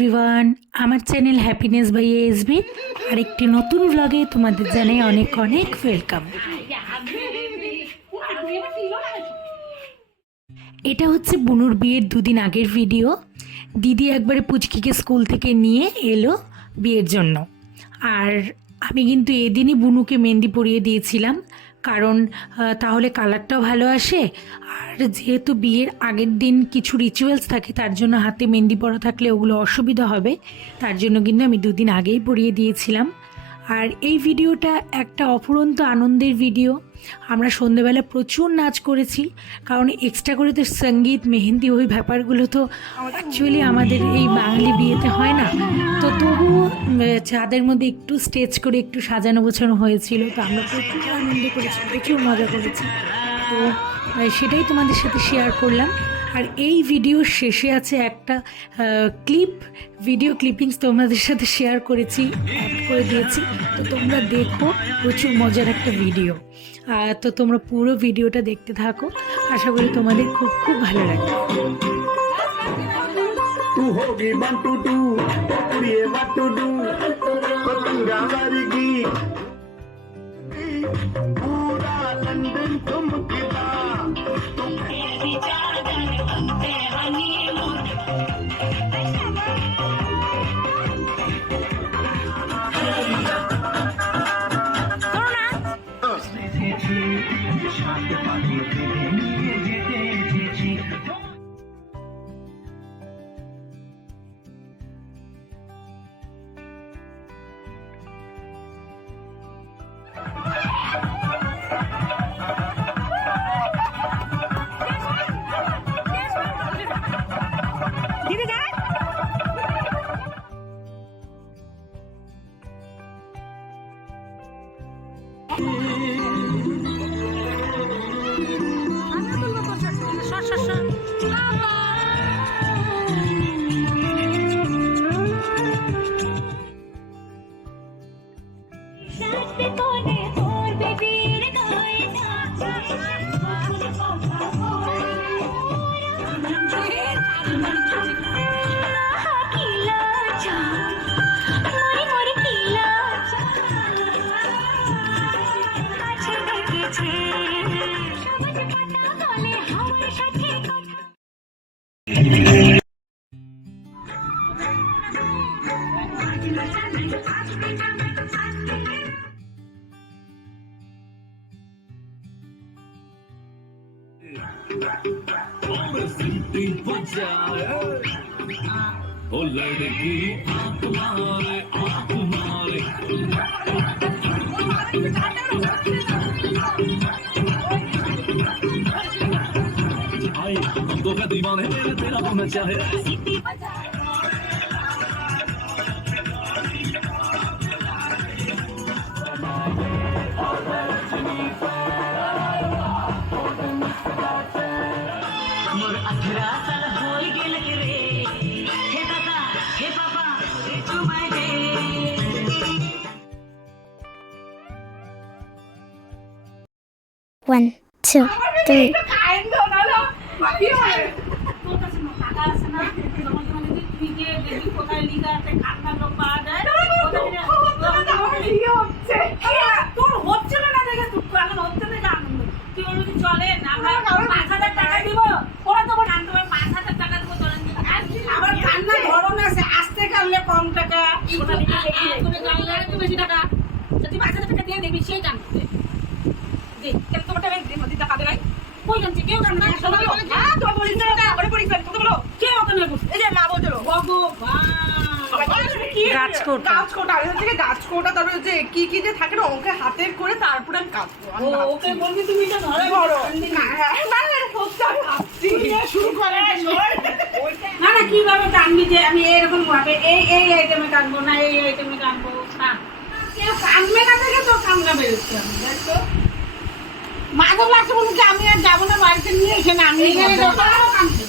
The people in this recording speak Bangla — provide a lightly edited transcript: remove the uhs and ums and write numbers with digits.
এভরিওয়ান, আমার চ্যানেল হ্যাপিনেস বাই এসবি আরেকটি নতুন ব্লগে তোমাদের জানাই অনেক অনেক ওয়েলকাম। এটা হচ্ছে বুনুর বিয়ের দুদিন আগের ভিডিও। দিদি একবারে পুচকিকে স্কুল থেকে নিয়ে এলো বিয়ের জন্য, আর আমি কিন্তু এদিনই বুনুকে মেহেন্দি পরিয়ে দিয়েছিলাম, কারণ তাহলে কালারটাও ভালো আসে। আর যেহেতু বিয়ের আগের দিন কিছু রিচুয়ালস থাকে, তার জন্য হাতে মেহেন্দি পরা থাকলে ওগুলো অসুবিধা হবে, তার জন্য কিন্তু আমি দুদিন আগেই পরিয়ে দিয়েছিলাম। আর এই ভিডিওটা একটা অফুরন্ত আনন্দের ভিডিও। আমরা সন্ধেবেলা প্রচুর নাচ করেছি, কারণ এক্সট্রা করে তো সঙ্গীত মেহেন্দি ওই ব্যাপারগুলো তো অ্যাকচুয়ালি আমাদের এই বাঙালি বিয়েতে হয় না। তো তবুও চাঁদের মধ্যে একটু স্টেজ করে একটু সাজানো গোছানো হয়েছিল, তো আমরা প্রচুর আনন্দ করেছি, প্রচুর মজা করেছি। তো সেটাই তোমাদের সাথে শেয়ার করলাম। আর এই ভিডিওর শেষে আছে একটা ভিডিও ক্লিপিংস তোমাদের সাথে শেয়ার করেছি, অ্যাড করে দিয়েছি, তো তোমরা দেখো, প্রচুর মজার একটা ভিডিও। তো তোমরা পুরো ভিডিওটা দেখতে থাকো, আশা করি তোমাদের খুব খুব ভালো লাগবে। ओ लड़की आँख मारे आँख मारे आई हमको का दीवाने तेरा होना चाहे One, two, three. কম টাকা বেশি টাকা যদি 5,000 টাকা দিয়ে দেবি সেই জানতে কেন তোমার টাকা টাকা দেয় কই জানছি কেউ জানে না সবাই হ্যাঁ তো বলিস না ওরে পরীক্ষা কত বলো কে ওখানে বসে এই যে মা বলছিল ভগবান গাছকোটা আগে থেকে গাছকোটা, তারপরে যে কি কি যে থাকে না ওকে হাতের করে তারপরে আমি কাটবো। ওকে বলবি তুমি এটা ধরে বড় না না সত্যি আমি ভাবছি শুরু করে না না কিভাবে টানবি যে আমি এরকম ভাবে এই এই আইটেমে টানবো না এই আইটেমে টানবো না, কেউ কানবে না থেকে তো কান্না বেরোচ্ছে। আমি দেখো মাঝে মাঝে বলছি আমি আর যাবো না বাড়িতে নিয়ে এখানে আমি এখানে কানছি